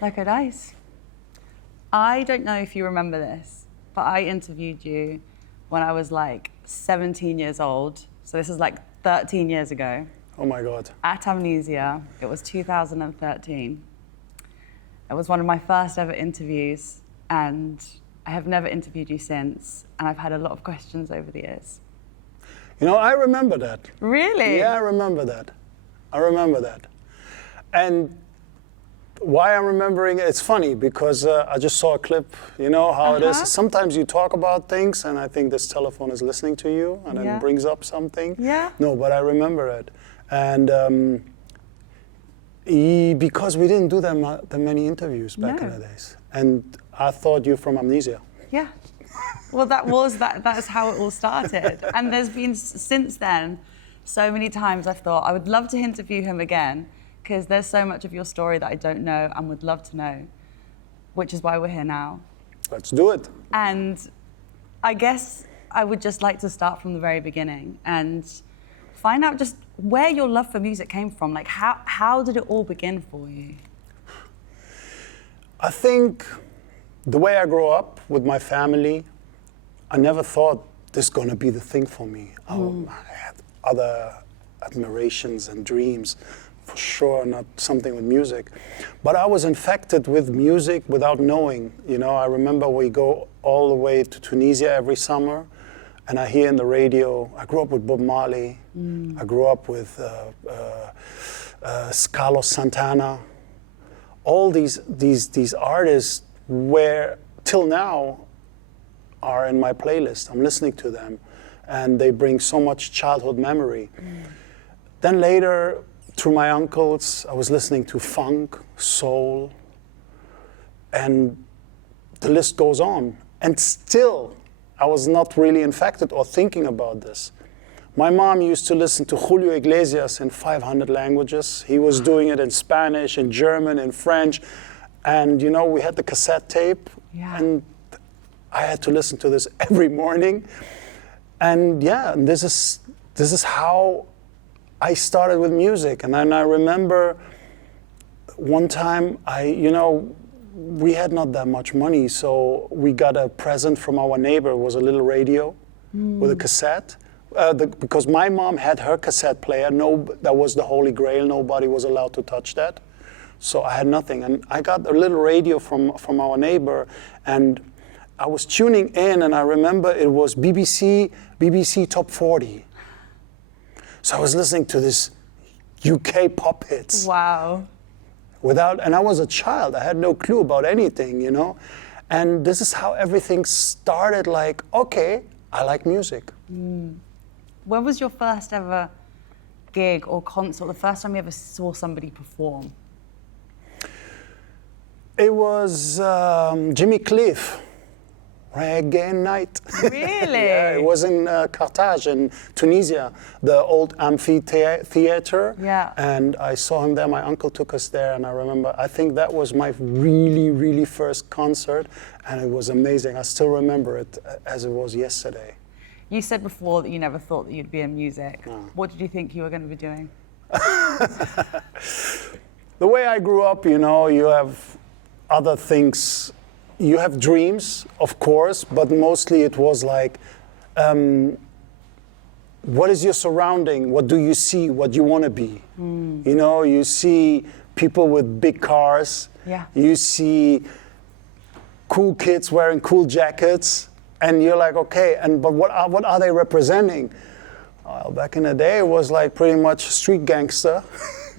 Loco Dice. I don't know if you remember this, but I interviewed you when I was like 17 years old. So this is like 13 years ago. Oh my God. At Amnesia. It was 2013. It was one of my first ever interviews, and I have never interviewed you since, and I've had a lot of questions over the years. You know, I remember that. Really? Yeah, I remember that. I remember that. And why I'm remembering it, it's funny because I just saw a clip, you know how it is. Sometimes you talk about things and I think this telephone is listening to you and it brings up something. Yeah. No, but I remember it. And because we didn't do that many interviews back in the days. And I thought you from Amnesia. Yeah. Well, that's how it all started. And there's been, since then, so many times I've thought I would love to interview him again, because there's so much of your story that I don't know and would love to know, which is why we're here now. Let's do it. And I guess I would just like to start from the very beginning and find out just where your love for music came from. Like, how did it all begin for you? I think the way I grew up with my family, I never thought this is going to be the thing for me. I had other admirations and dreams. For sure, not something with music. But I was infected with music without knowing. You know, I remember we go all the way to Tunisia every summer, and I hear in the radio, I grew up with Bob Marley, I grew up with Carlos Santana, all these artists where, till now, are in my playlist. I'm listening to them, and they bring so much childhood memory. Then later, through my uncles, I was listening to funk, soul, and the list goes on. And still, I was not really infected or thinking about this. My mom used to listen to Julio Iglesias in 500 languages. He was doing it in Spanish, in German, in French. And you know, we had the cassette tape, and I had to listen to this every morning. And yeah, this is how I started with music. And then I remember one time, we had not that much money, so we got a present from our neighbor. It was a little radio with a cassette. Because my mom had her cassette player. That was the Holy Grail. Nobody was allowed to touch that. So I had nothing. And I got a little radio from our neighbor, and I was tuning in, and I remember it was BBC Top 40. So I was listening to this UK pop hits. Wow. And I was a child. I had no clue about anything, you know. And this is how everything started, like, okay, I like music. When was your first ever gig or concert, the first time you ever saw somebody perform? It was Jimmy Cliff. Reggae night. Really? Yeah, it was in Carthage in Tunisia, the old amphitheater. Yeah. And I saw him there. My uncle took us there, and I remember, I think that was my really, really first concert, and it was amazing. I still remember it as it was yesterday. You said before that you never thought that you'd be in music. No. What did you think you were going to be doing? The way I grew up, you know, you have other things. You have dreams, of course, but mostly it was like, what is your surrounding? What do you see? What you want to be? You know, you see people with big cars. Yeah. You see cool kids wearing cool jackets, and you're like, okay, but what are they representing? Back in the day, it was like pretty much street gangster.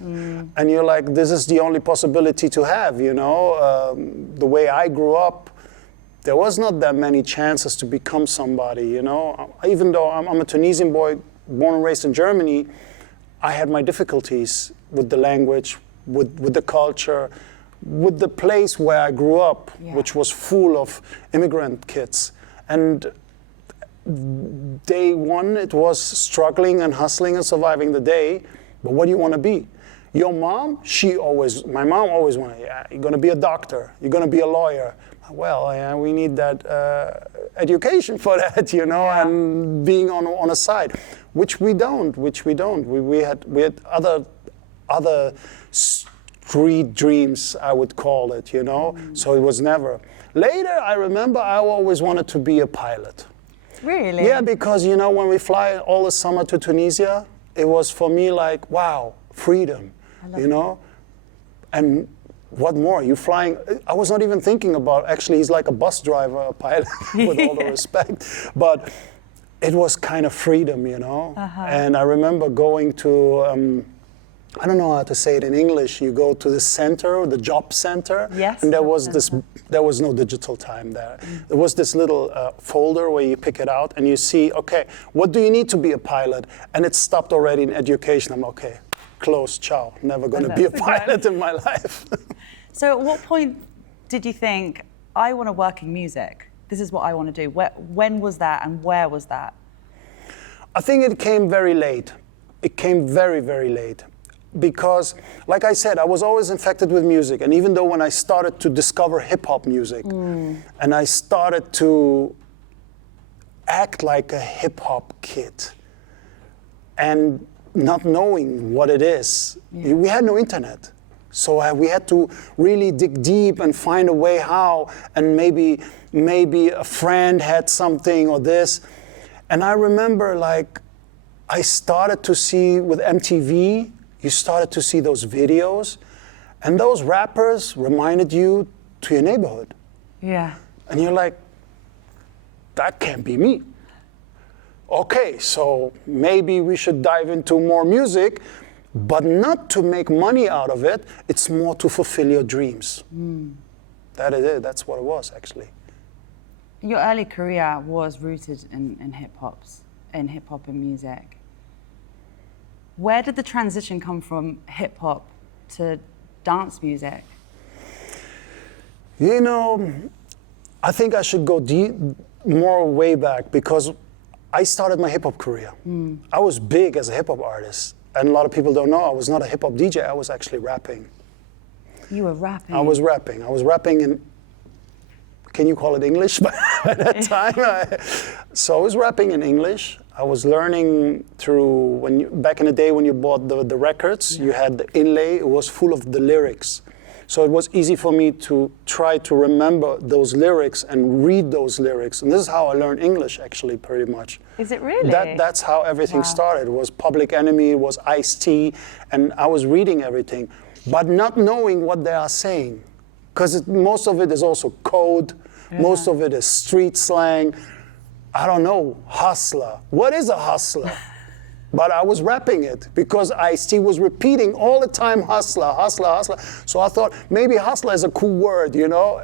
And you're like, this is the only possibility to have, you know? The way I grew up, there was not that many chances to become somebody, you know? Even though I'm a Tunisian boy, born and raised in Germany, I had my difficulties with the language, with the culture, with the place where I grew up, which was full of immigrant kids. And day one, it was struggling and hustling and surviving the day. But what do you want to be? Your mom, my mom always wanted, you're going to be a doctor, you're going to be a lawyer. Well, we need that education for that, you know, and being on a side, which we don't. We had other street dreams, I would call it, you know? So it was never. Later, I remember I always wanted to be a pilot. Really? Yeah, because, you know, when we fly all the summer to Tunisia, it was for me like, wow, freedom, you know? And what more? You flying, I was not even thinking about, actually, he's like a bus driver, a pilot, with all the respect. But it was kind of freedom, you know? And I remember going to, I don't know how to say it in English. You go to the center, the job center, Yes, and there job was center. there was no digital time there. There was this little folder where you pick it out and you see, okay, what do you need to be a pilot? And it stopped already in education. I'm okay, close, ciao. Never going to be a pilot in my life. So at what point did you think, I want to work in music? This is what I want to do. When was that and where was that? I think it came very late. It came very, very late. Because, like I said, I was always infected with music. And even though when I started to discover hip-hop music, and I started to act like a hip-hop kid, and not knowing what it is, we had no internet. So we had to really dig deep and find a way how, and maybe a friend had something or this. And I remember, like, I started to see with MTV, you started to see those videos, and those rappers reminded you to your neighborhood. Yeah. And you're like, that can't be me. Okay, so maybe we should dive into more music, but not to make money out of it. It's more to fulfill your dreams. That is it. That's what it was, actually. Your early career was rooted in hip-hop and music. Where did the transition come from hip-hop to dance music? You know, I think I should go more way back, because I started my hip-hop career. I was big as a hip-hop artist. And a lot of people don't know, I was not a hip-hop DJ, I was actually rapping. You were rapping? I was rapping. I was rapping in, can you call it English by that time? So I was rapping in English. I was learning through, back in the day when you bought the records, you had the inlay, it was full of the lyrics. So it was easy for me to try to remember those lyrics and read those lyrics. And this is how I learned English, actually, pretty much. Is it really? That's how everything started. It was Public Enemy, it was Ice-T, and I was reading everything, but not knowing what they are saying. Because most of it is also code, most of it is street slang. I don't know, hustler. What is a hustler? But I was rapping it because Ice-T was repeating all the time, hustler, hustler, hustler. So I thought maybe hustler is a cool word, you know?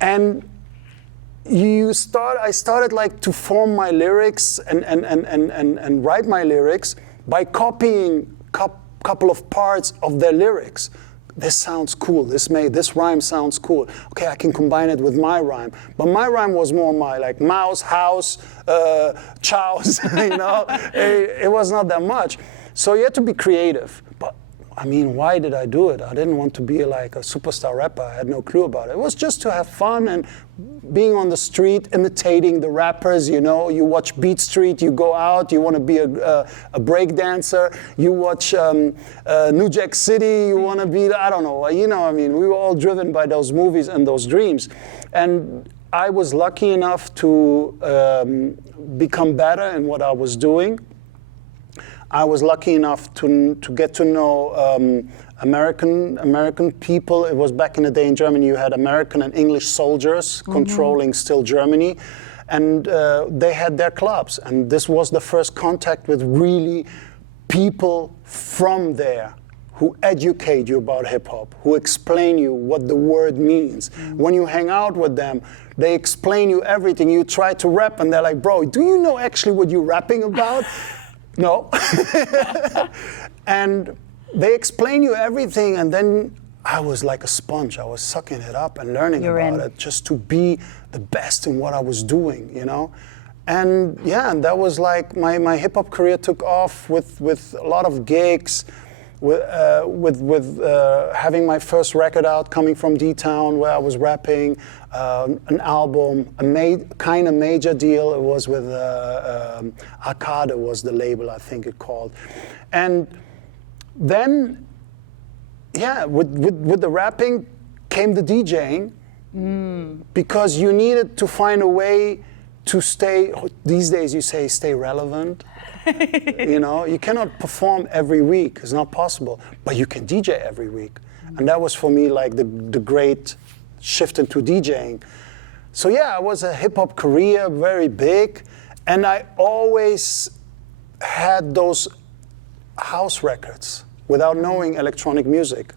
And I started like to form my lyrics and write my lyrics by copying couple of parts of their lyrics. This sounds cool, this rhyme sounds cool. Okay, I can combine it with my rhyme. But my rhyme was more like mouse, house, chows, you know? It was not that much. So you had to be creative. But I mean, why did I do it? I didn't want to be like a superstar rapper. I had no clue about it. It was just to have fun and being on the street, imitating the rappers, you know. You watch Beat Street, you go out, you want to be a break dancer. You watch New Jack City, you want to be, I don't know, you know, I mean, we were all driven by those movies and those dreams. And I was lucky enough to become better in what I was doing. I was lucky enough to get to know American people. It was back in the day in Germany, you had American and English soldiers controlling still Germany. And they had their clubs. And this was the first contact with really people from there who educate you about hip hop, who explain you what the word means. When you hang out with them, they explain you everything. You try to rap and they're like, bro, do you know actually what you're rapping about? No. And they explain you everything, and then I was like a sponge. I was sucking it up and learning about it just to be the best in what I was doing, you know? And yeah, and that was like my hip-hop career took off with a lot of gigs, with having my first record out coming from D-Town where I was rapping, an album, kind of major deal. It was with Arcade was the label, I think it called. And then yeah, with the rapping came the DJing, because you needed to find a way to stay, these days you say stay relevant. You know, you cannot perform every week, it's not possible, but you can DJ every week. And that was for me like the great shift into DJing. So yeah, I was a hip hop career, very big, and I always had those house records without knowing electronic music.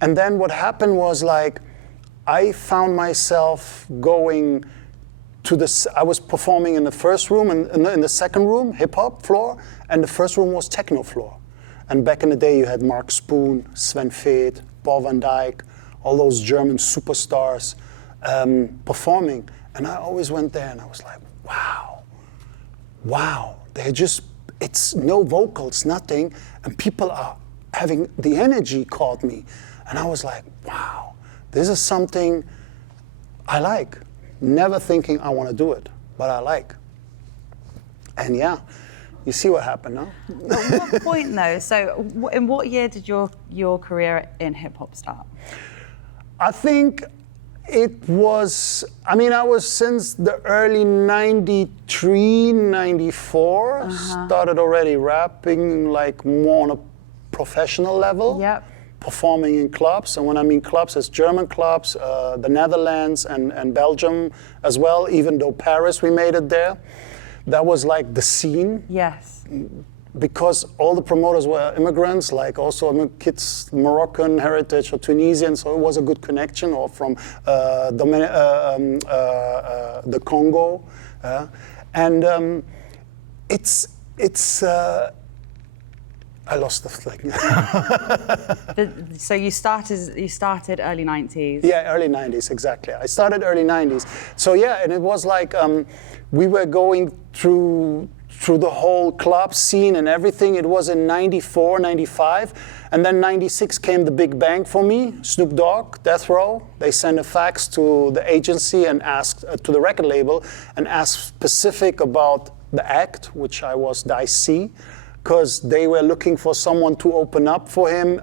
And then what happened was like, I found myself going to I was performing in the first room and in the second room, hip hop floor, and the first room was techno floor. And back in the day, you had Mark Spoon, Sven Feth, Paul van Dyk, all those German superstars performing. And I always went there and I was like, wow, they're just, it's no vocals, nothing, and people are having, the energy caught me. And I was like, wow, this is something I like. Never thinking I want to do it, but I like. And yeah, you see what happened now? At what point though, so in what year did your career in hip hop start? I think it was, I mean, I was since the early 93, 94, started already rapping like more on a professional level. Yep. Performing in clubs, and when I mean clubs, it's German clubs, the Netherlands and Belgium as well, even though Paris, we made it there. That was like the scene. Yes. Because all the promoters were immigrants, like also kids, Moroccan heritage or Tunisian, so it was a good connection, or from the Congo. And it's I lost the thing. So you started early 90s? Yeah, early 90s, exactly. I started early 90s. So yeah, and it was like we were going through the whole club scene and everything. It was in 94, 95. And then 96 came the big bang for me. Snoop Dogg, Death Row. They sent a fax to the agency and asked, to the record label, and asked specific about the act, which I was Dice C, because they were looking for someone to open up for him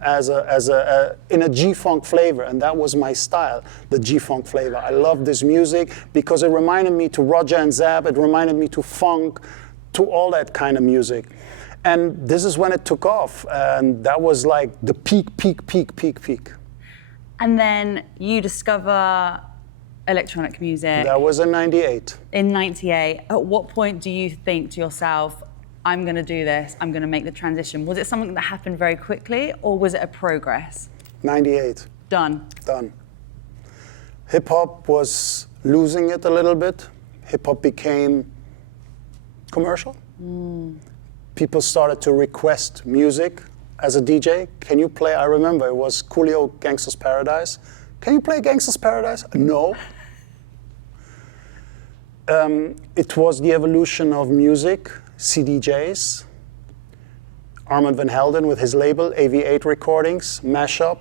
in a G-funk flavor, and that was my style, the G-funk flavor. I love this music because it reminded me to Roger and Zab, it reminded me to funk, to all that kind of music. And this is when it took off, and that was like the peak. And then you discover electronic music. That was in 98. In 98, at what point do you think to yourself, I'm going to do this, I'm going to make the transition? Was it something that happened very quickly, or was it a progress? 98. Done. Hip-hop was losing it a little bit. Hip-hop became commercial. People started to request music as a DJ. Can you play, I remember it was Coolio, Gangsta's Paradise. Can you play Gangsta's Paradise? No. It was the evolution of music. CDJs, Armand Van Helden with his label, AV8 Recordings, Mashup,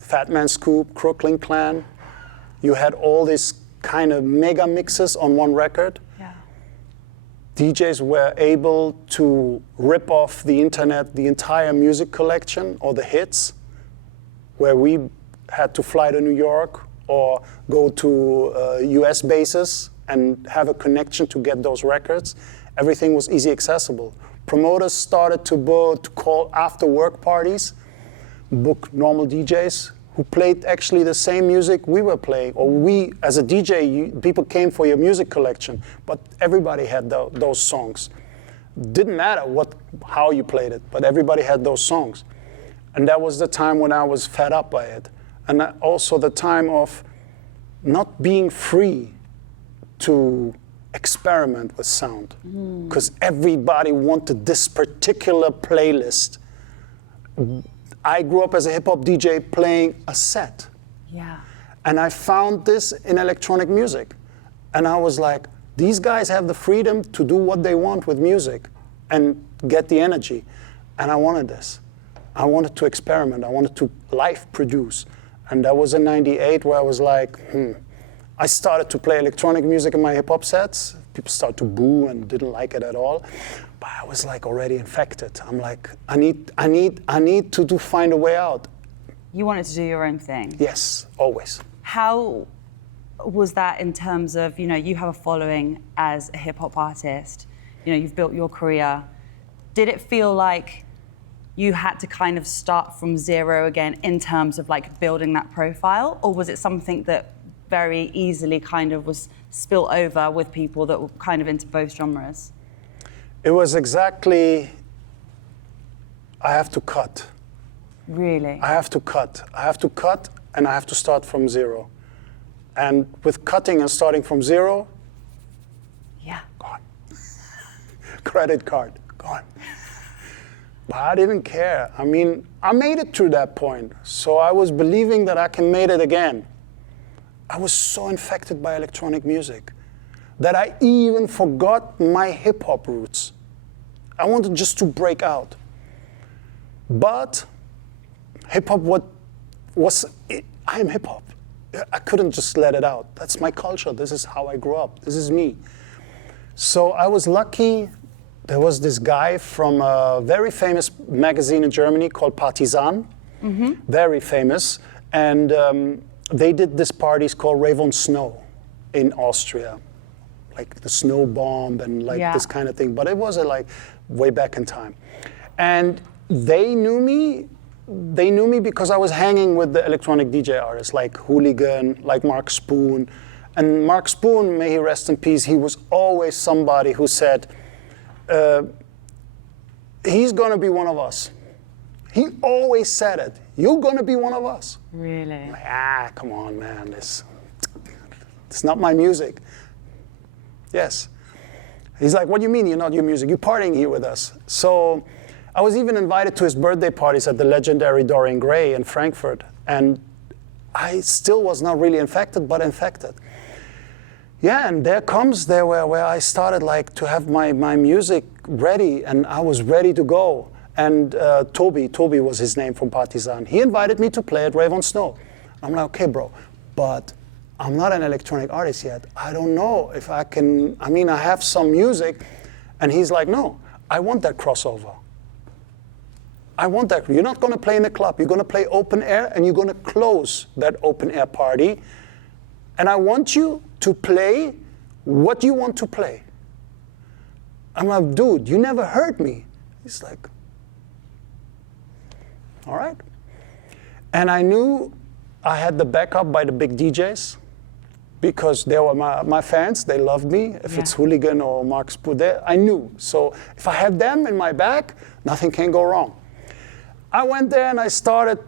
Fat Man Scoop, Crooklyn Clan. You had all these kind of mega mixes on one record. Yeah. DJs were able to rip off the internet, the entire music collection or the hits, where we had to fly to New York or go to US bases and have a connection to get those records. Everything was easy accessible. Promoters started to call after work parties, book normal DJs who played actually the same music we were playing. Or we, as a DJ, people came for your music collection, but everybody had those songs. Didn't matter how you played it, but everybody had those songs. And that was the time when I was fed up by it. And also the time of not being free to experiment with sound, because everybody wanted this particular playlist. I grew up as a hip-hop DJ playing a set. Yeah. And I found this in electronic music. And I was like, these guys have the freedom to do what they want with music and get the energy. And I wanted this. I wanted to experiment. I wanted to live produce. And that was in 98 where I was like, I started to play electronic music in my hip-hop sets. People started to boo and didn't like it at all. But I was like already infected. I'm like, I need to find a way out. You wanted to do your own thing. Yes, always. How was that in terms of, you have a following as a hip hop artist, you've built your career. Did it feel like you had to kind of start from zero again in terms of like building that profile? Or was it something that very easily kind of was spilt over with people that were kind of into both genres? It was exactly, I have to cut. Really? I have to cut. I have to cut, and I have to start from zero. And with cutting and starting from zero, Yeah. gone. Credit card, gone. But I didn't care. I mean, I made it through that point. So I was believing that I can make it again. I was so infected by electronic music that I even forgot my hip hop roots. I wanted just to break out. But hip hop, I am hip hop. I couldn't just let it out. That's my culture. This is how I grew up. This is me. So I was lucky. There was this guy from a very famous magazine in Germany called Partisan, very famous. And they did this parties called Rave on Snow in Austria, like the snow bomb and like this kind of thing. But it was like way back in time. And they knew me because I was hanging with the electronic DJ artists like Hooligan, like Mark Spoon. And Mark Spoon, may he rest in peace, he was always somebody who said, he's gonna be one of us. He always said it. You're gonna be one of us. Really? I'm like, come on, man. It's not my music. Yes. He's like, what do you mean you're not your music? You're partying here with us. So I was even invited to his birthday parties at the legendary Dorian Gray in Frankfurt. And I still was not really infected, but infected. Yeah, and there where I started like to have my music ready, and I was ready to go. And Toby was his name from Partisan. He invited me to play at Rave on Snow. I'm like, okay, bro, but I'm not an electronic artist yet. I don't know if I can, I have some music. And he's like, no, I want that crossover. I want that. You're not gonna play in a club. You're gonna play open air, and you're gonna close that open air party. And I want you to play what you want to play. I'm like, dude, you never heard me. He's like, all right. And I knew I had the backup by the big DJs because they were my fans. They loved me. If it's Hooligan or Mark Spoon, I knew. So if I had them in my back, nothing can go wrong. I went there and I started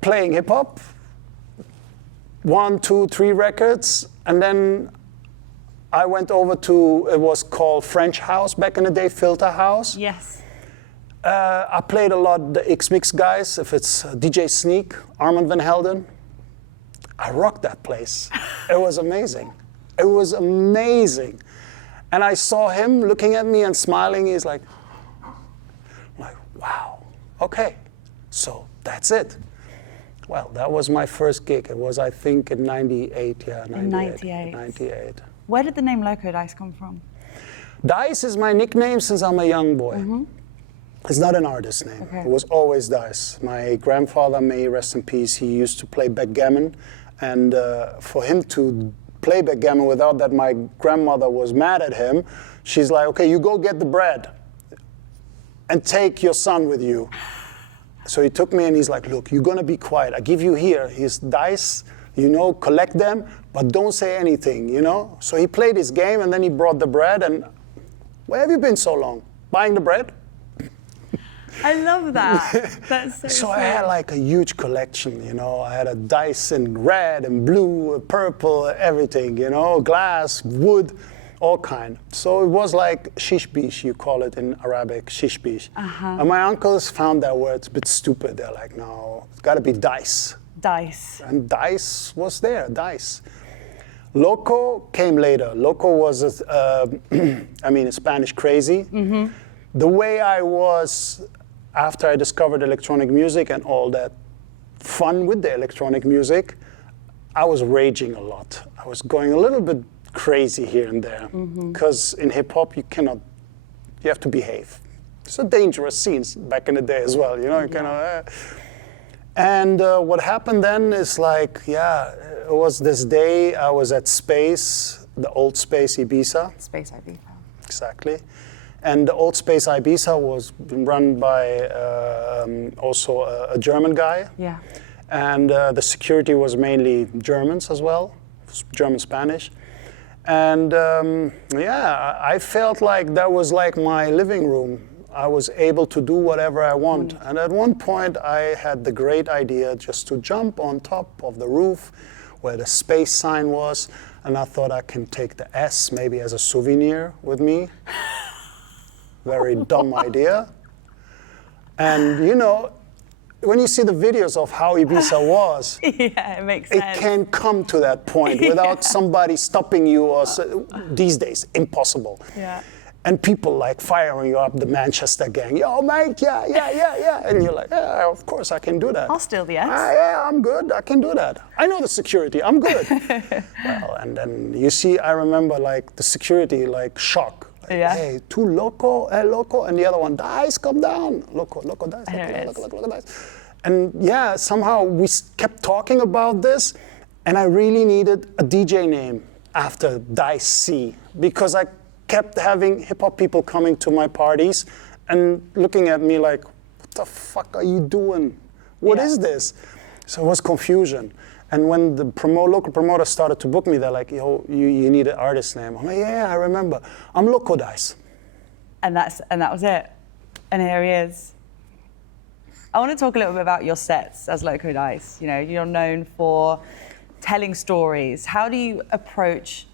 playing hip hop. 1, 2, 3 records, and then I went over to, it was called French House back in the day, Filter House. Yes. I played a lot the X-Mix guys, if it's DJ Sneak, Armand Van Helden. I rocked that place. It was amazing. It was amazing. And I saw him looking at me and smiling. He's like, wow, okay, so that's it. Well, that was my first gig. It was, I think, in 98, yeah, 98. Where did the name Loco Dice come from? Dice is my nickname since I'm a young boy. It's not an artist name. Okay. It was always Dice. My grandfather, may he rest in peace, he used to play backgammon. And for him to play backgammon without that my grandmother was mad at him, she's like, okay, you go get the bread and take your son with you. So he took me and he's like, look, you're gonna be quiet. I give you here his dice, collect them, but don't say anything, So he played his game and then he brought the bread and where have you been so long? Buying the bread? I love that. That's so So I had like a huge collection, I had a dice in red and blue, purple, everything, glass, wood, all kind. So it was like shishbish, you call it in Arabic, shishbish. And my uncles found that word, it's a bit stupid. They're like, no, it's gotta be dice. Dice. And dice was there, dice. Loco came later. Loco was, a Spanish crazy. The way I was after I discovered electronic music and all that fun with the electronic music, I was raging a lot. I was going a little bit crazy here and there, because in hip hop you have to behave. It's a dangerous scene back in the day as well, And what happened then is like, it was this day I was at Space, the old Space Ibiza. Space Ibiza. Exactly. And the old Space Ibiza was run by also a German guy. Yeah. And the security was mainly Germans as well, German, Spanish. And I felt like that was like my living room. I was able to do whatever I want. And at one point I had the great idea just to jump on top of the roof where the space sign was. And I thought I can take the S maybe as a souvenir with me. Very dumb idea. And you know, when you see the videos of how Ibiza was, yeah, it makes sense. It can't come to that point without somebody stopping you, or these days, impossible. Yeah. And people like firing you up, the Manchester gang, yo mate, yeah. And you're like, yeah, of course I can do that. I'll steal the S. Yeah, I'm good, I can do that. I know the security, I'm good. Well, and then you see, I remember like the security, like shock. Like, Yeah. Hey, too loco, loco, and the other one, Dice, come down. Loco Dice, loco Dice. And yeah, somehow we kept talking about this, and I really needed a DJ name after Dice C, because I kept having hip-hop people coming to my parties and looking at me like, what the fuck are you doing? What is this? So it was confusion. And when the local promoter started to book me, they're like, yo, you need an artist name. I'm like, yeah, I remember. I'm Loco Dice. And that was it. And here he is. I want to talk a little bit about your sets as Loco Dice. You know, you're known for telling stories. How do you approach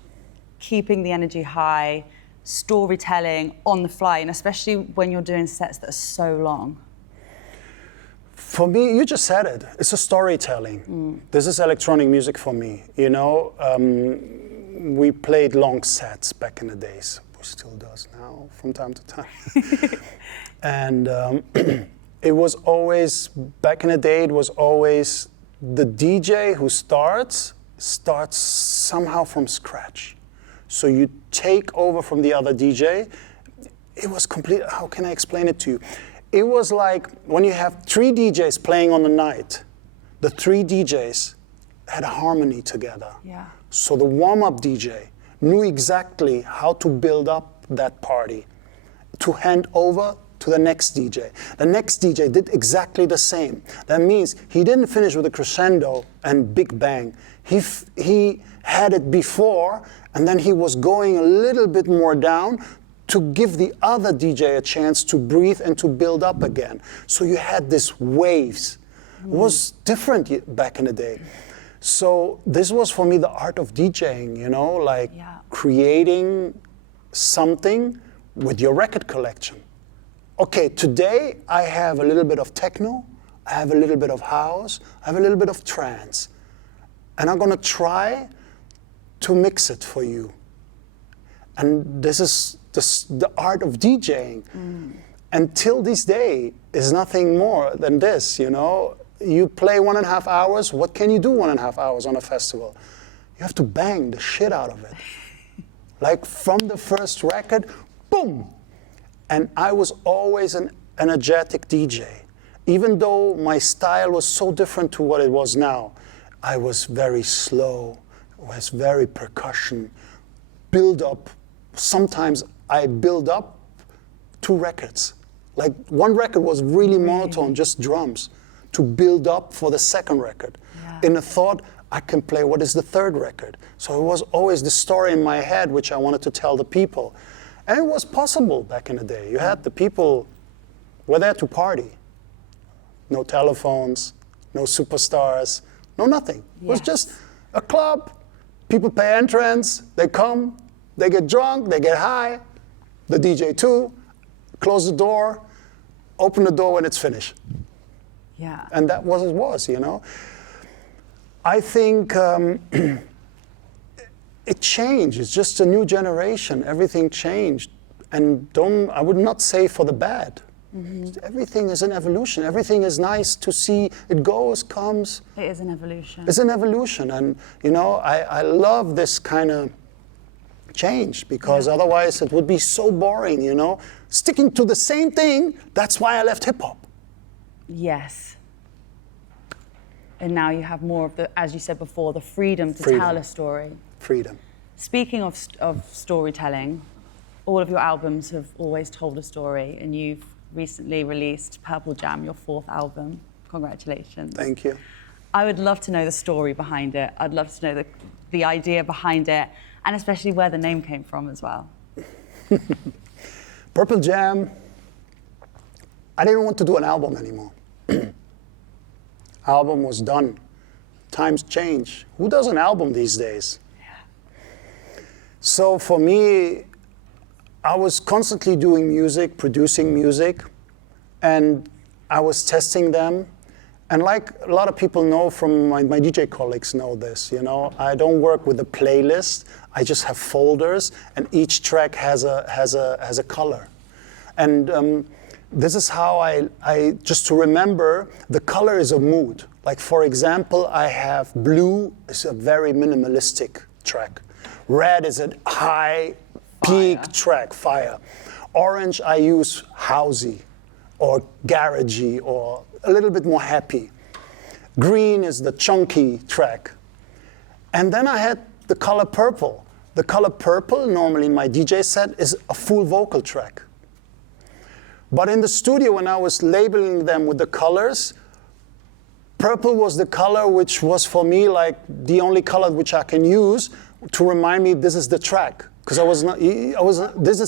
keeping the energy high, storytelling on the fly, and especially when you're doing sets that are so long? For me, you just said it. It's a storytelling. This is electronic music for me. You know, we played long sets back in the days. We still does now from time to time. And it was always, back in the day, it was always the DJ who starts somehow from scratch. So you take over from the other DJ. It was complete, how can I explain it to you? It was like when you have 3 DJs playing on the night, the 3 DJs had a harmony together. Yeah. So the warm-up DJ knew exactly how to build up that party, to hand over to the next DJ. The next DJ did exactly the same. That means he didn't finish with a crescendo and big bang. He had it before, and then he was going a little bit more down to give the other DJ a chance to breathe and to build up again. So you had these waves. It was different back in the day. So this was for me the art of DJing, you know, like creating something with your record collection. Okay, today I have a little bit of techno, I have a little bit of house, I have a little bit of trance. And I'm gonna try to mix it for you. And this is the art of DJing. Until this day is nothing more than this, you know. You play 1.5 hours, what can you do 1.5 hours on a festival? You have to bang the shit out of it. Like from the first record, boom! And I was always an energetic DJ. Even though my style was so different to what it was now, I was very slow, was very percussion, build up. Sometimes I build up 2 records. Like one record was really monotone, just drums, to build up for the second record. In the thought, I can play what is the third record. So it was always the story in my head which I wanted to tell the people. And it was possible back in the day. You had the people were there to party. No telephones, no superstars, no nothing. It was just a club, people pay entrance, they come, they get drunk, they get high, the DJ too, close the door, open the door when it's finished. Yeah. And that was it was, you know. I think it changed. It's just a new generation. Everything changed. And I would not say for the bad. Everything is an evolution. Everything is nice to see. It goes, comes. It is an evolution. It's an evolution. And, you know, I love this kind of change because otherwise it would be so boring, you know. Sticking to the same thing, that's why I left hip-hop. Yes. and now you have more of the, as you said before, the freedom to tell a story. Freedom. Speaking of storytelling, all of your albums have always told a story, and you've recently released Purple Jam, your 4th album. Congratulations. Thank you. I would love to know the story behind it. I'd love to know the idea behind it, and especially where the name came from as well. Purple Jam, I didn't want to do an album anymore. Album was done. Times change. Who does an album these days? Yeah. So for me, I was constantly doing music, producing music, and I was testing them. And like a lot of people know from my DJ colleagues know this, you know, I don't work with a playlist. I just have folders, and each track has a color. And this is how I just to remember, the color is a mood. Like for example, I have blue is a very minimalistic track. Red is a high peak track, fire. Orange I use housey or garagey or a little bit more happy. Green is the chunky track. And then I had the color purple. The color purple, normally in my DJ set, is a full vocal track. But in the studio, when I was labeling them with the colors, purple was the color which was for me like the only color which I can use to remind me this is the track. Because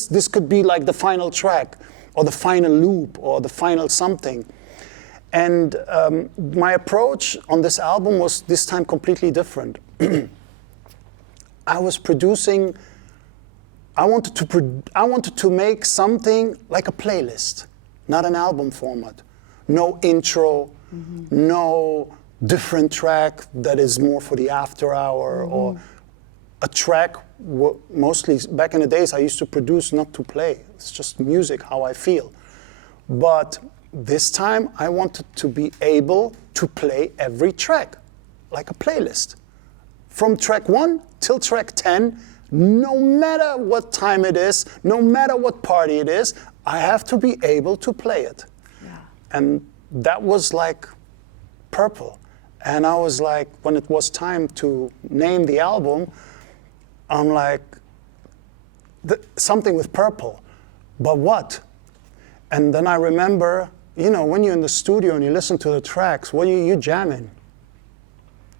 this could be like the final track, or the final loop, or the final something. And my approach on this album was this time completely different. I was producing, I wanted to make something like a playlist, not an album format. No intro, no different track that is more for the after hour, or a track, mostly back in the days I used to produce not to play. It's just music, how I feel. But this time I wanted to be able to play every track, like a playlist. From track 1 till track 10, no matter what time it is, no matter what party it is, I have to be able to play it. Yeah. And that was like Purple. And I was like, when it was time to name the album, I'm like, something with purple, but what? And then I remember, you know, when you're in the studio and you listen to the tracks, what are you jamming?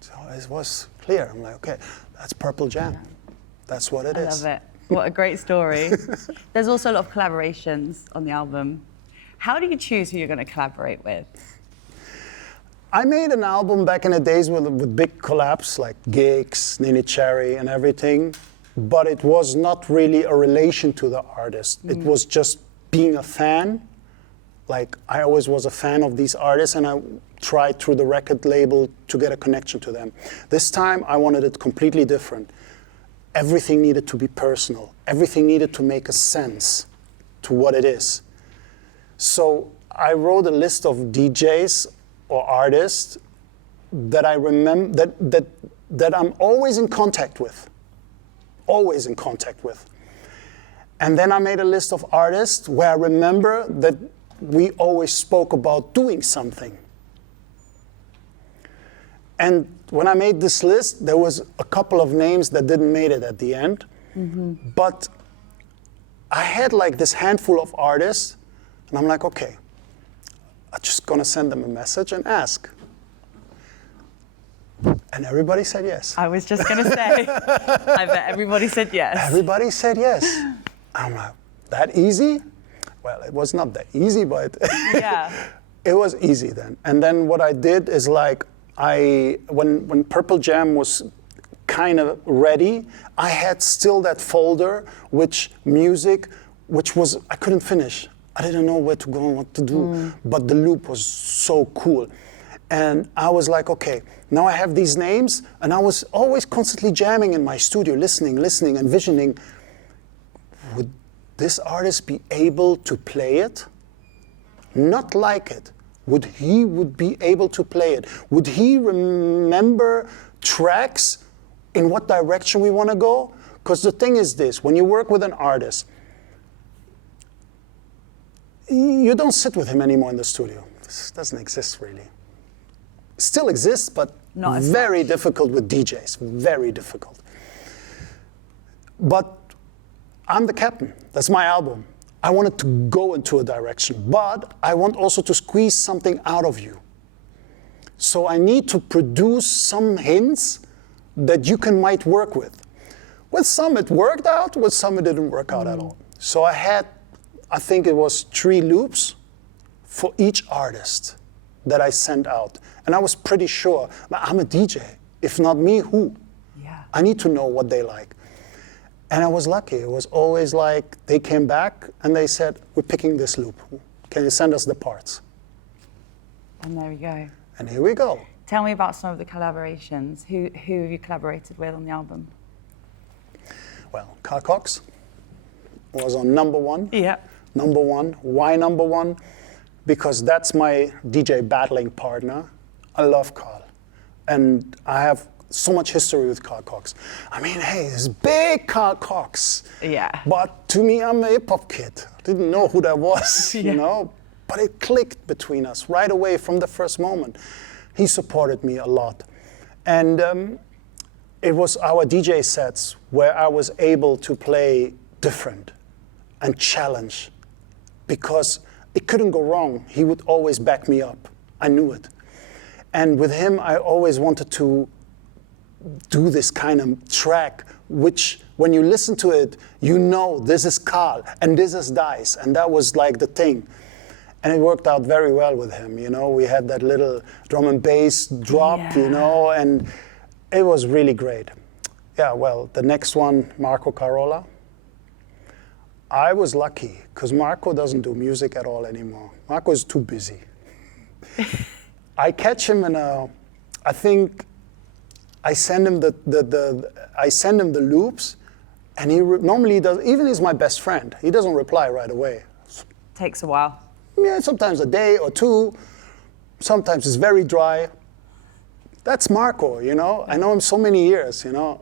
So it was clear. I'm like, okay, that's Purple Jam. That's what it is. I love it. What a great story. There's also a lot of collaborations on the album. How do you choose who you're going to collaborate with? I made an album back in the days with big collabs like Gigs, Nene Cherry and everything, but it was not really a relation to the artist. It was just being a fan. Like I always was a fan of these artists, and I tried through the record label to get a connection to them. This time I wanted it completely different. Everything needed to be personal. Everything needed to make a sense to what it is. So I wrote a list of DJs or artists that I remember, that I'm always in contact with. Always in contact with. And then I made a list of artists where I remember that we always spoke about doing something. And when I made this list, there was a couple of names that didn't make it at the end. But I had like this handful of artists, and I'm like, okay, I'm just gonna send them a message and ask. And everybody said yes. I was just gonna say, I bet everybody said yes. Everybody said yes. I'm like, that easy? Well, it was not that easy, but yeah. It was easy then. And then what I did is like, when Purple Jam was kind of ready, I had still that folder, which was, I couldn't finish. I didn't know where to go and what to do, but the loop was so cool. And I was like, okay, now I have these names, and I was always constantly jamming in my studio, listening, and visioning. Would this artist be able to play it? Not like it. Would he be able to play it? Would he remember tracks in what direction we want to go? Because the thing is this, when you work with an artist, you don't sit with him anymore in the studio. This doesn't exist really. still exists, but Not as very much. difficult with DJs, very difficult. But I'm the captain, that's my album. I wanted to go into a direction, but I want also to squeeze something out of you. So I need to produce some hints that you might work with. With some it worked out, with some it didn't work out at all. So I had, I think it was 3 loops for each artist that I sent out. And I was pretty sure, I'm a DJ. If not me, who? Yeah. I need to know what they like. And I was lucky. It was always like, they came back and they said, we're picking this loop. Can you send us the parts? And there we go. And here we go. Tell me about some of the collaborations. Who have you collaborated with on the album? Well, Carl Cox was on number 1. Yeah. Number 1. Why number 1? Because that's my DJ battling partner. I love Carl. And I have so much history with Carl Cox. I mean, hey, this big Carl Cox. Yeah. But to me, I'm a hip-hop kid. I didn't know who that was, you know? But it clicked between us right away from the first moment. He supported me a lot. And it was our DJ sets where I was able to play different and challenge, because it couldn't go wrong. He would always back me up. I knew it. And with him, I always wanted to do this kind of track, which when you listen to it, you know this is Carl and this is Dice. And that was like the thing. And it worked out very well with him, you know. We had that little drum and bass drop, you know, and it was really great. Yeah, well, the next one, Marco Carola. I was lucky, because Marco doesn't do music at all anymore. Marco is too busy. I catch him in I think I send him the loops, and he normally does, even he's my best friend, he doesn't reply right away. Takes a while. Yeah, sometimes a day or 2. Sometimes it's very dry. That's Marco, you know. I know him so many years, you know.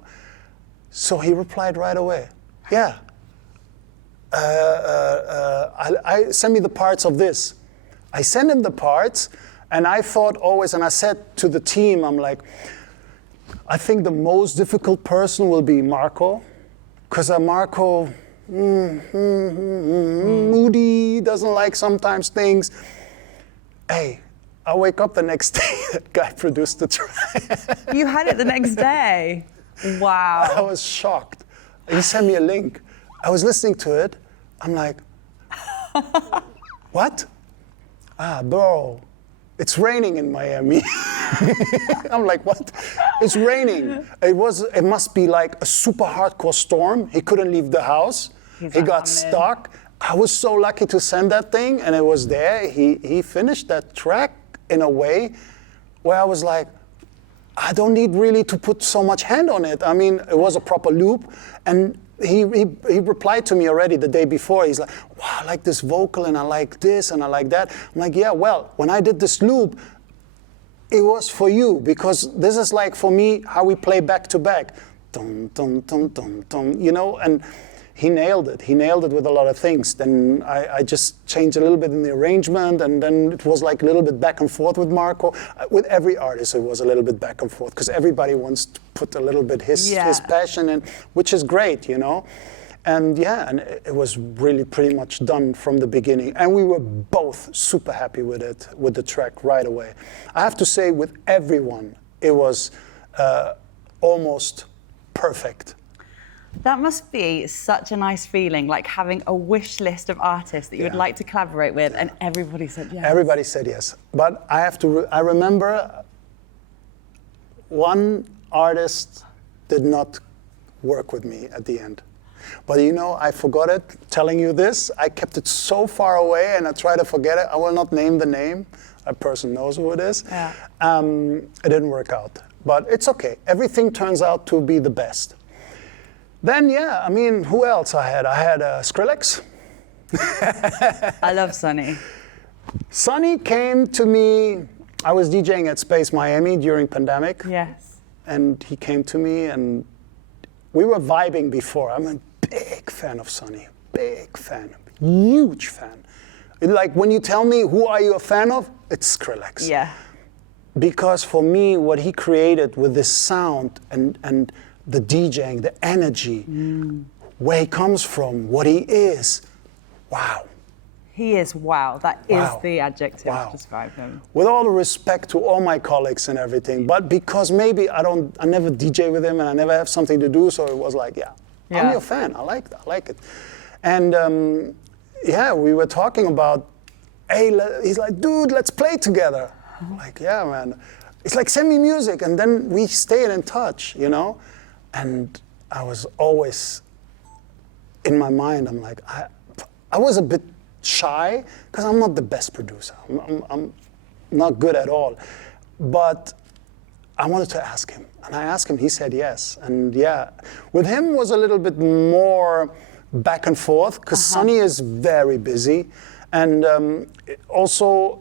So he replied right away. Yeah. I send me the parts of this. I send him the parts, and I thought always, and I said to the team, I'm like, I think the most difficult person will be Marco, because Marco, moody, doesn't like sometimes things. Hey, I wake up the next day, that guy produced the track. You had it the next day. Wow. I was shocked. He sent me a link. I was listening to it. I'm like, what? Bro, it's raining in Miami. I'm like, what? It's raining. It must be like a super hardcore storm. He couldn't leave the house. He got stuck. I was so lucky to send that thing, and it was there. He finished that track in a way where I was like, I don't need really to put so much hand on it. I mean, it was a proper loop, and he replied to me already the day before. He's like, wow, I like this vocal, and I like this, and I like that. I'm like, yeah, well, when I did this loop, it was for you, because this is like, for me, how we play back to back. Dum, dum, dum, dum, dum, you know, and he nailed it. He nailed it with a lot of things. Then I just changed a little bit in the arrangement, and then it was like a little bit back and forth with Marco. With every artist, it was a little bit back and forth, because everybody wants to put a little bit his passion in, which is great, you know. And yeah, and it was really pretty much done from the beginning. And we were both super happy with it, with the track right away. I have to say, with everyone, it was almost perfect. That must be such a nice feeling, like having a wish list of artists that you would like to collaborate with, and everybody said yes. Everybody said yes. But I have to, I remember one artist did not work with me at the end. But you know, I forgot it, telling you this. I kept it so far away, and I try to forget it. I will not name the name. That person knows who it is. Yeah. It didn't work out. But it's okay. Everything turns out to be the best. Then, yeah, I mean, who else I had? I had Skrillex. I love Sonny. Sonny came to me. I was DJing at Space Miami during pandemic. Yes. And he came to me, and we were vibing before. I'm a big fan of Sonny. Big fan. Huge fan. Like, when you tell me, who are you a fan of? It's Skrillex. Yeah. because for me, what he created with this sound and the DJing, the energy, where he comes from, what he is, wow. He is wow. That is Wow. the adjective Wow. to describe him. With all the respect to all my colleagues and everything, but because maybe I never DJ with him and I never have something to do, so it was like, I'm Yeah. your fan. I like it. And we were talking about, he's like, dude, let's play together. I'm like, yeah, man. It's like, send me music, and then we stayed in touch, you know? And I was always, in my mind, I'm like, I was a bit shy, because I'm not the best producer. I'm not good at all. But I wanted to ask him. And I asked him, he said yes. And yeah, with him was a little bit more back and forth, because Sonny is very busy. And also,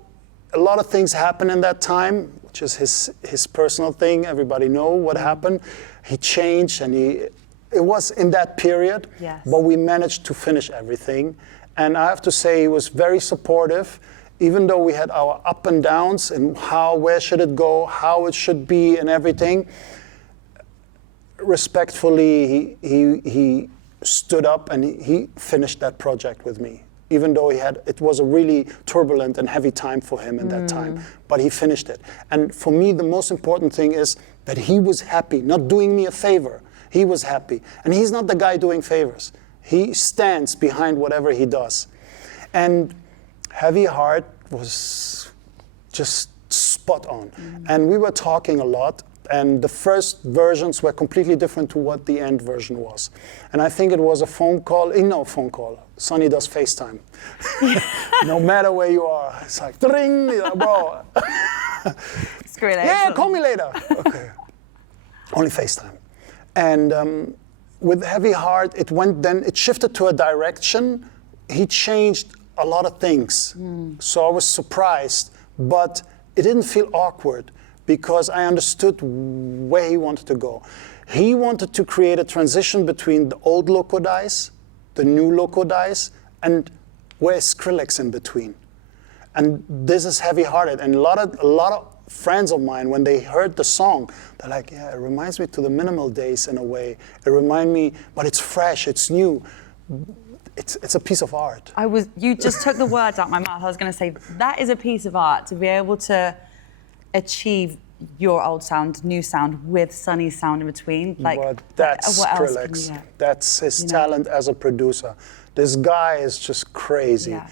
a lot of things happen in that time, which is his personal thing. Everybody know what happened. He changed, and it was in that period. Yes. But we managed to finish everything. And I have to say, he was very supportive, even though we had our up and downs and where should it go, how it should be, and everything. Respectfully, he stood up and he finished that project with me. Even though it was a really turbulent and heavy time for him in that time, but he finished it. And for me, the most important thing is that he was happy, not doing me a favor. He was happy. And he's not the guy doing favors. He stands behind whatever he does. And Heavy Heart was just spot on. And we were talking a lot, and the first versions were completely different to what the end version was. And I think it was a phone call. Sonny does FaceTime. No matter where you are. It's like, ding, bro. Screw it. Yeah, call me later. Okay. Only FaceTime. And with Heavy Heart, it shifted to a direction. He changed a lot of things. So I was surprised, but it didn't feel awkward because I understood where he wanted to go. He wanted to create a transition between the old Loco Dice, the new Loco Dice, and where's Skrillex in between. And this is heavy-hearted. And a lot of friends of mine, when they heard the song, they're like, yeah, it reminds me to the Minimal Days in a way. It reminds me, but it's fresh, it's new. It's a piece of art. You just took the words out of my mouth. I was going to say, that is a piece of art, to be able to achieve your old sound, new sound, with Sonny's sound in between. But that's what else Skrillex. can you, That's his talent as a producer. This guy is just crazy. Yeah.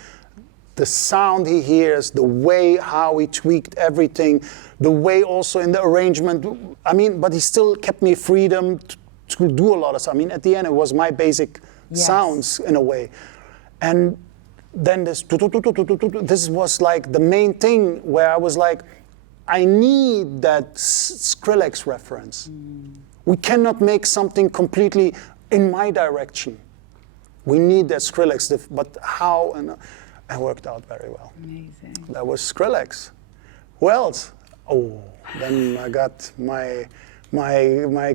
The sound he hears, the way how he tweaked everything, the way also in the arrangement. I mean, but he still kept me freedom to do a lot of stuff. I mean, at the end, it was my basic sounds in a way. And then this was like the main thing where I was like, I need that Skrillex reference. We cannot make something completely in my direction. We need that Skrillex, but how? And it worked out very well. Amazing. That was Skrillex. Who else? Oh, then I got my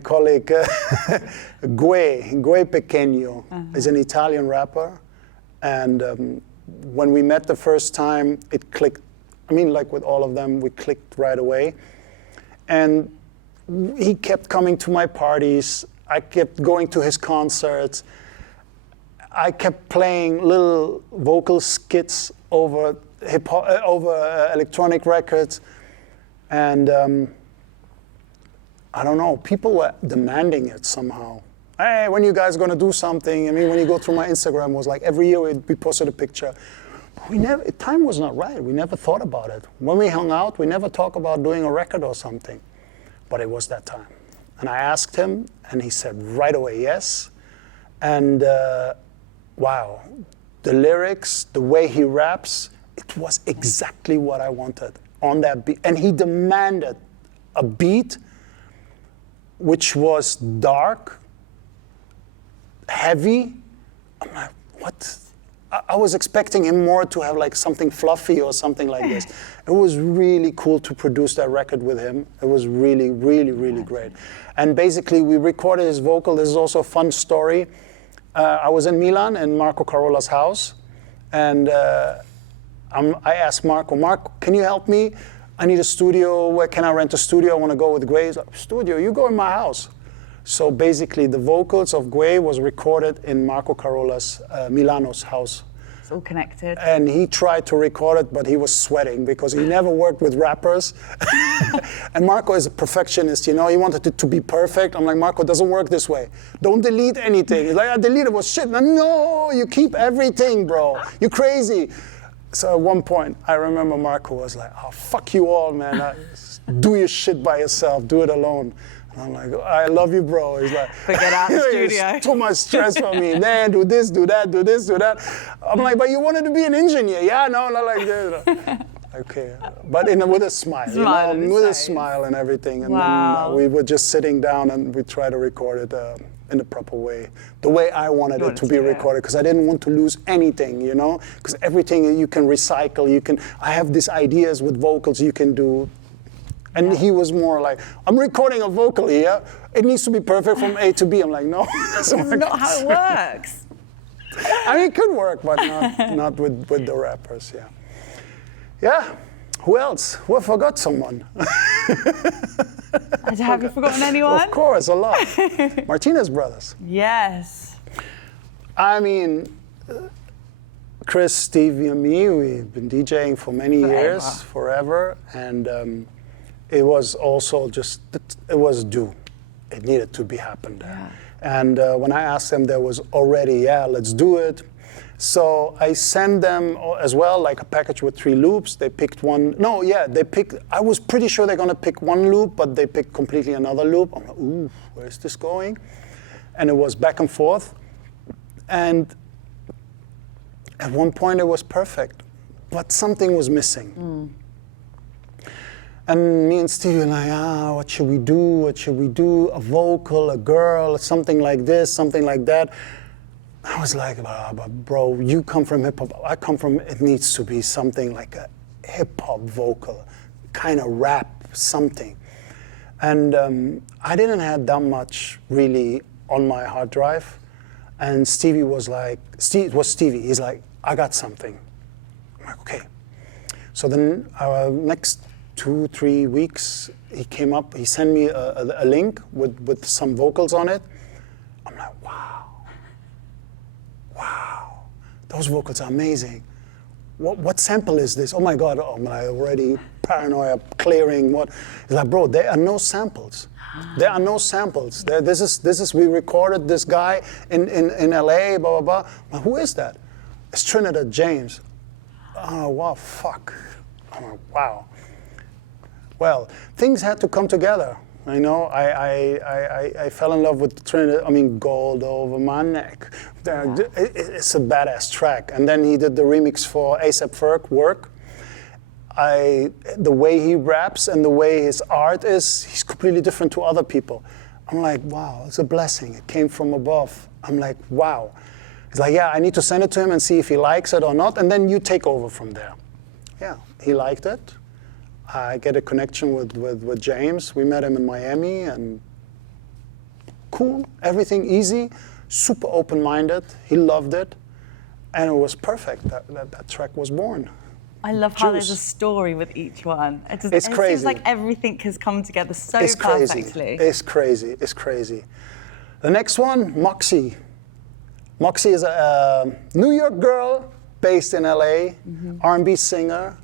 colleague Gue Pequeno is an Italian rapper, and when we met the first time, it clicked. I mean, like with all of them, we clicked right away. And he kept coming to my parties. I kept going to his concerts. I kept playing little vocal skits over electronic records. And I don't know, people were demanding it somehow. Hey, when you guys gonna do something? I mean, when you go through my Instagram, it was like every year we posted a picture. Time was not right. We never thought about it. When we hung out, we never talked about doing a record or something. But it was that time. And I asked him, and he said right away yes. And wow, the lyrics, the way he raps, it was exactly what I wanted on that beat. And he demanded a beat which was dark, heavy. I'm like, what? I was expecting him more to have like something fluffy or something like this. It was really cool to produce that record with him. It was really, really, really great. And basically we recorded his vocal. This is also a fun story. I was in Milan in Marco Carola's house. And I asked Marco, can you help me? I need a studio. Where can I rent a studio? I want to go with Guay. He's like, studio, you go in my house. So basically, the vocals of Guay was recorded in Marco Carola's Milano's house. It's all connected. And he tried to record it, but he was sweating because he never worked with rappers. And Marco is a perfectionist, you know, he wanted it to be perfect. I'm like, Marco, it doesn't work this way. Don't delete anything. He's like, I deleted was shit. No, you keep everything, bro. You're crazy. So at one point, I remember Marco was like, oh, fuck you all, man. Do your shit by yourself. Do it alone. And I'm like, I love you, bro. He's like, get out of the studio. It's too much stress for me. Man, do this, do that, do this, do that. I'm like, but you wanted to be an engineer. Yeah, no, not like this. Okay, but with a smile, you know, with a smile and everything. And then we were just sitting down and we tried to record it in the proper way, the way I wanted it to be recorded, because I didn't want to lose anything, you know, because everything you can recycle. I have these ideas with vocals you can do. And he was more like, I'm recording a vocal here. It needs to be perfect from A to B. I'm like, no. That's not how it works. I mean, it could work, but not with the rappers, yeah. Yeah, who else? Who forgot someone? Have you forgotten anyone? Of course, a lot. Martinez Brothers. Yes. I mean, Chris, Stevie, and me, we've been DJing for many years, forever. And it was also just, it was due. It needed to be happened. Yeah. And when I asked them, there was already, let's do it. So I sent them as well, like a package with 3 loops. They picked one. No, yeah, they picked. I was pretty sure they're gonna pick one loop, but they picked completely another loop. I'm like, ooh, where is this going? And it was back and forth. And at one point it was perfect, but something was missing. And me and Stevie were like, what should we do? What should we do? A vocal, a girl, something like this, something like that. I was like, but bro, you come from hip hop. I come from, it needs to be something like a hip hop vocal, kind of rap, something. And I didn't have that much really on my hard drive. And Stevie was like, it was Stevie. He's like, I got something. I'm like, okay. So then next 2-3 weeks, he came up, he sent me a link with some vocals on it. I'm like, wow, those vocals are amazing. What sample is this? Oh my God, I'm already paranoia, clearing what. He's like, bro, there are no samples. There are no samples. This is, we recorded this guy in LA, blah, blah, blah. Like, who is that? It's Trinidad James. Oh, wow, fuck. I'm like, wow. Well, things had to come together. I know, I fell in love with Trinidad, Gold Over My Neck. It's a badass track. And then he did the remix for A$AP Ferg, Work. The way he raps and the way his art is, he's completely different to other people. I'm like, wow, it's a blessing. It came from above. I'm like, wow. He's like, yeah, I need to send it to him and see if he likes it or not, and then you take over from there. Yeah, he liked it. I get a connection with James. We met him in Miami, and cool, everything easy, super open-minded. He loved it, and it was perfect. That track was born. I love how there's a story with each one. It's crazy. It seems like everything has come together so perfectly. It's crazy. It's crazy. The next one, Moxie. Moxie is a New York girl based in LA, R&B singer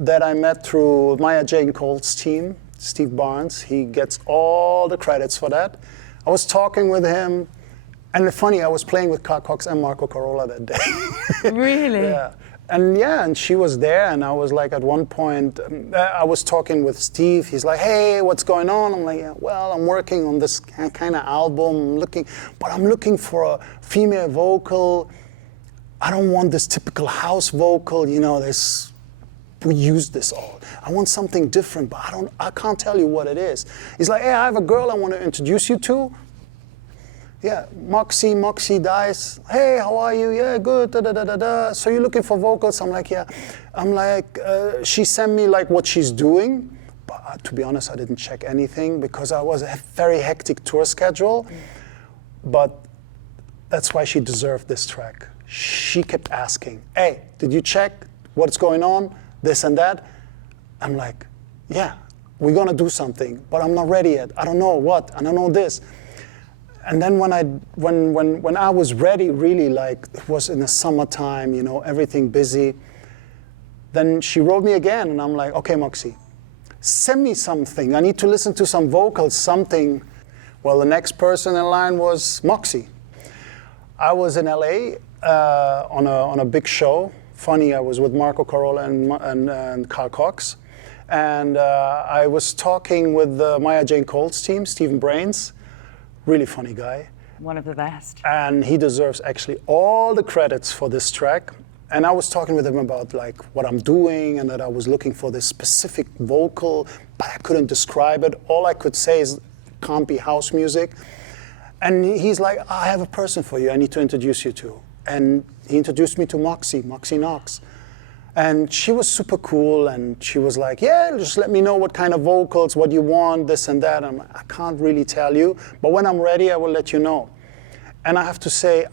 that I met through Maya Jane Cole's team, Steve Barnes. He gets all the credits for that. I was talking with him, and funny, I was playing with Carl Cox and Marco Carola that day. Really? Yeah. And she was there, and I was like, at one point, I was talking with Steve. He's like, hey, what's going on? I'm like, yeah, well, I'm working on this kind of album, I'm looking for a female vocal. I don't want this typical house vocal, you know, we use this all. I want something different, but I can't tell you what it is. He's like, hey, I have a girl I want to introduce you to. Yeah, Moxie Dice. Hey, how are you? Yeah, good. Da, da, da, da, da. So you're looking for vocals? I'm like, yeah. I'm like, she sent me like what she's doing. But to be honest, I didn't check anything because I was a very hectic tour schedule. But that's why she deserved this track. She kept asking, hey, did you check what's going on? This and that. I'm like, yeah, we're gonna do something, but I'm not ready yet. I don't know what, I don't know this. And then when I was ready, really, like it was in the summertime, you know, everything busy, then she wrote me again, and I'm like, okay, Moxie, send me something. I need to listen to some vocals, something. Well, the next person in line was Moxie. I was in LA on a big show. Funny, I was with Marco Carola and Carl Cox. And I was talking with Maya Jane Cole's team, Stephen Brains. Really funny guy. One of the best. And he deserves actually all the credits for this track. And I was talking with him about like what I'm doing and that I was looking for this specific vocal, but I couldn't describe it. All I could say is can't be house music. And he's like, I have a person for you I need to introduce you to. And he introduced me to Moxie Knox. And she was super cool, and she was like, yeah, just let me know what kind of vocals, what you want, this and that. And I'm like, I can't really tell you, but when I'm ready, I will let you know. And I have to say,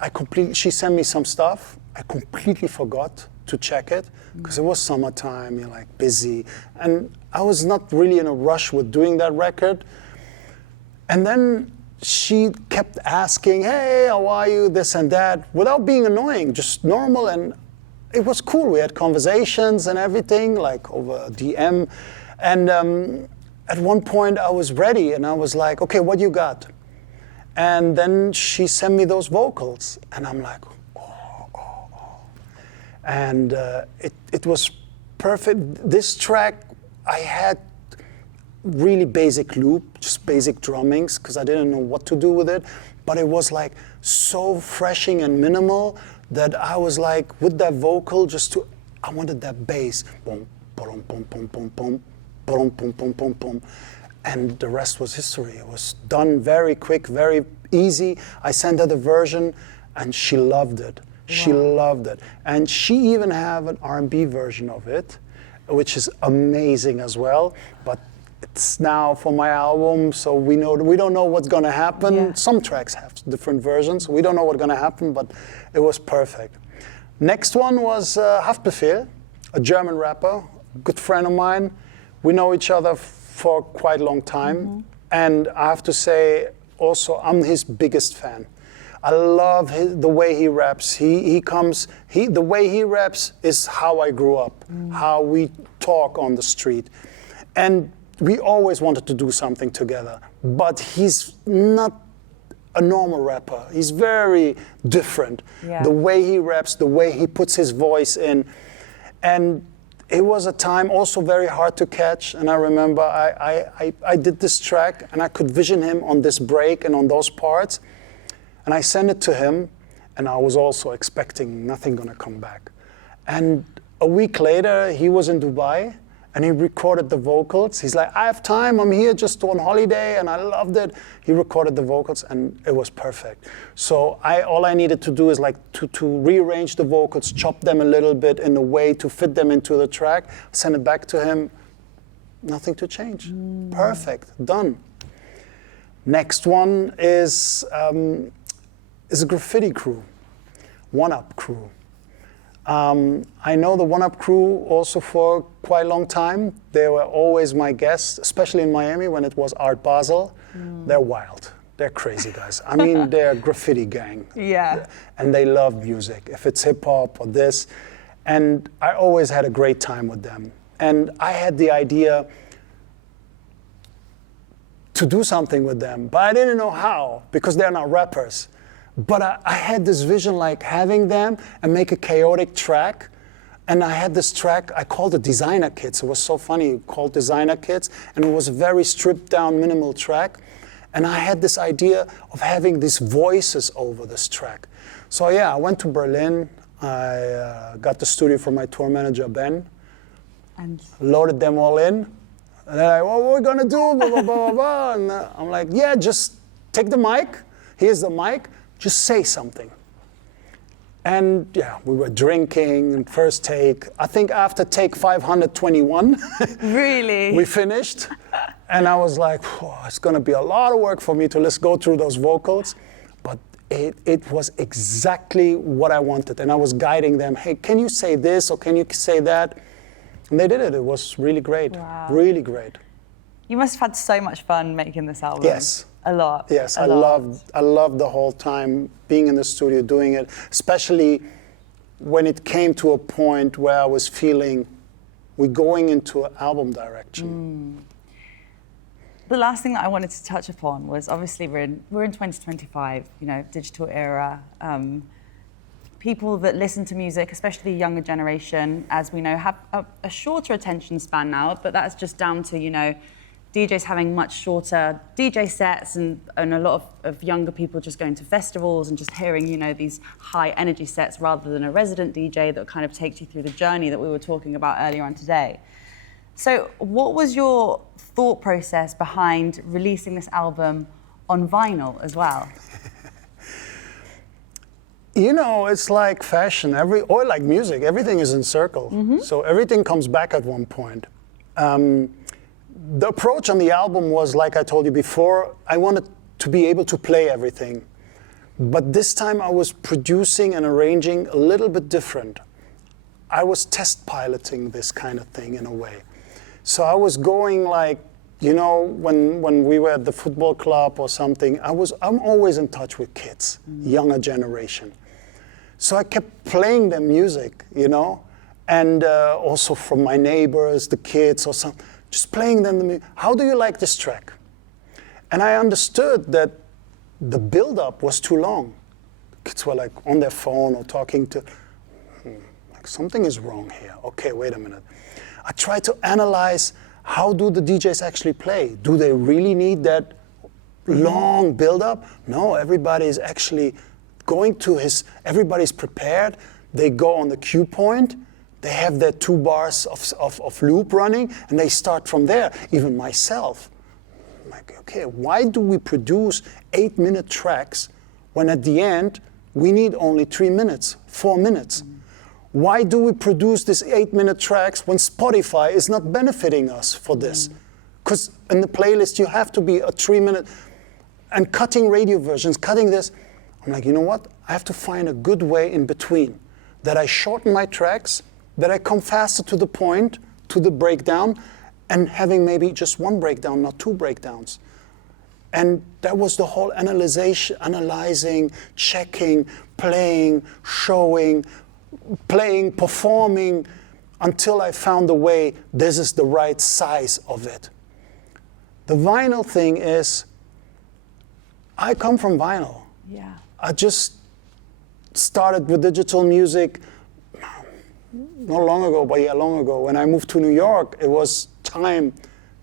she sent me some stuff. I completely forgot to check it because it was summertime, you're like busy. And I was not really in a rush with doing that record. And then she kept asking, hey, how are you, this and that, without being annoying, just normal. And it was cool. We had conversations and everything, like over DM. And at one point I was ready and I was like, okay, what you got? And then she sent me those vocals. And I'm like, And it was perfect. This track, I had really basic loop, just basic drummings, because I didn't know what to do with it. But it was like so refreshing and minimal that I was like, with that vocal, I wanted that bass. Boom, boom, boom, boom, boom, boom, boom, boom, boom, boom, boom. And the rest was history. It was done very quick, very easy. I sent her the version, and she loved it. She loved it. And she even have an R&B version of it, which is amazing as well. But it's now for my album, so we don't know what's gonna happen. Yeah. Some tracks have different versions. We don't know what's gonna happen, but it was perfect. Next one was Haftbefehl, a German rapper, good friend of mine. We know each other for quite a long time. Mm-hmm. And I have to say, also, I'm his biggest fan. I love the way he raps. The way he raps is how I grew up, how we talk on the street. And we always wanted to do something together, but he's not a normal rapper. He's very different. Yeah. The way he raps, the way he puts his voice in. And it was a time also very hard to catch. And I remember I did this track and I could vision him on this break and on those parts. And I sent it to him, and I was also expecting nothing gonna come back. And a week later, he was in Dubai, and he recorded the vocals. He's like, I have time, I'm here just on holiday, and I loved it. He recorded the vocals, and it was perfect. So all I needed to do is like to rearrange the vocals, chop them a little bit in a way to fit them into the track, send it back to him, nothing to change. Perfect, done. Next one is a graffiti crew, One Up crew. I know the One Up crew also for quite a long time. They were always my guests, especially in Miami when it was Art Basel. They're wild. They're crazy guys. I mean, they're a graffiti gang. Yeah. And they love music, if it's hip hop or this. And I always had a great time with them. And I had the idea to do something with them, but I didn't know how, because they're not rappers. But I had this vision like having them and make a chaotic track. And I had this track, I called it Designer Kits. It was so funny, called Designer Kits. And it was a very stripped down, minimal track. And I had this idea of having these voices over this track. So yeah, I went to Berlin. I got the studio from my tour manager, Ben. And loaded them all in. And they're like, what are we gonna do? Blah, blah, blah, blah. And I'm like, yeah, just take the mic. Here's the mic. Just say something. And yeah, we were drinking and first take. I think after take 521, really? We finished. And I was like, oh, it's gonna be a lot of work for me to let's go through those vocals. But it was exactly what I wanted. And I was guiding them, hey, can you say this or can you say that? And they did it. It was really great. Wow. Really great. You must have had so much fun making this album. Yes. A lot. Yes, A I lot. loved the whole time being in the studio doing it, especially when it came to a point where I was feeling we're going into an album direction. The last thing that I wanted to touch upon was obviously we're in 2025, you know, digital era. People that listen to music, especially younger generation, as we know, have a shorter attention span now, but that's just down to, you know, DJs having much shorter DJ sets and a lot of younger people just going to festivals and just hearing, you know, these high energy sets rather than a resident DJ that kind of takes you through the journey that we were talking about earlier on today. So what was your thought process behind releasing this album on vinyl as well? You know, it's like fashion, or like music, everything is in circle. So everything comes back at one point. The approach on the album was, like I told you before, I wanted to be able to play everything. But this time I was producing and arranging a little bit different. I was test piloting this kind of thing in a way. So I was going like, you know, when we were at the football club or something, I'm always in touch with kids, younger generation. So I kept playing their music, you know, and also from my neighbors, the kids or something, just playing them the music. How do you like this track? And I understood that the build-up was too long. Kids were like on their phone or talking to, like something is wrong here. Okay, wait a minute. I tried to analyze how do the DJs actually play? Do they really need that long build-up? No, everybody is actually going to everybody's prepared. They go on the cue point. They have their 2 bars of loop running, and they start from there. Even myself, I'm like, okay, why do we produce 8-minute tracks when at the end we need only 3 minutes, 4 minutes? Why do we produce these 8-minute tracks when Spotify is not benefiting us for this? Because in the playlist you have to be a 3-minute, and cutting radio versions, cutting this. I'm like, you know what? I have to find a good way in between, that I shorten my tracks, that I come faster to the point, to the breakdown, and having maybe just 1 breakdown, not 2 breakdowns. And that was the whole analyzing, checking, playing, showing, playing, performing, until I found the way, this is the right size of it. The vinyl thing is, I come from vinyl. Yeah. I just started with digital music not long ago, but yeah, long ago. When I moved to New York, it was time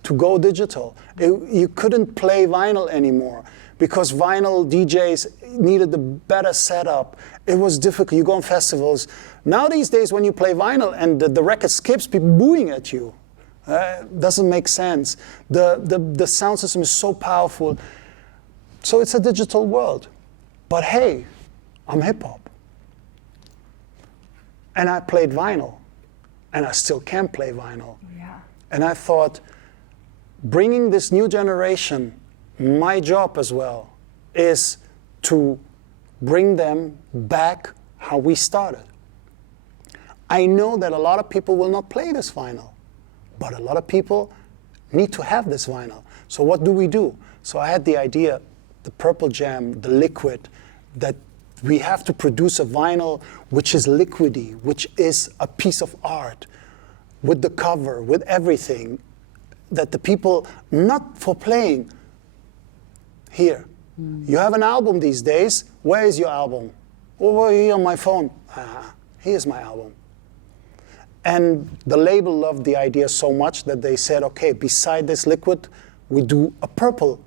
to go digital. You couldn't play vinyl anymore because vinyl DJs needed a better setup. It was difficult. You go on festivals. Now these days, when you play vinyl and the record skips, people booing at you. Doesn't make sense. The sound system is so powerful. So it's a digital world. But hey, I'm hip hop. And I played vinyl. And I still can play vinyl. Yeah. And I thought, bringing this new generation, my job as well, is to bring them back how we started. I know that a lot of people will not play this vinyl, but a lot of people need to have this vinyl. So what do? So I had the idea, the Purple Jam, the liquid, that we have to produce a vinyl which is liquidy, which is a piece of art, with the cover, with everything, that the people, not for playing, here. You have an album these days, where is your album? Over here on my phone. Here's my album. And the label loved the idea so much that they said, okay, beside this liquid, we do a purple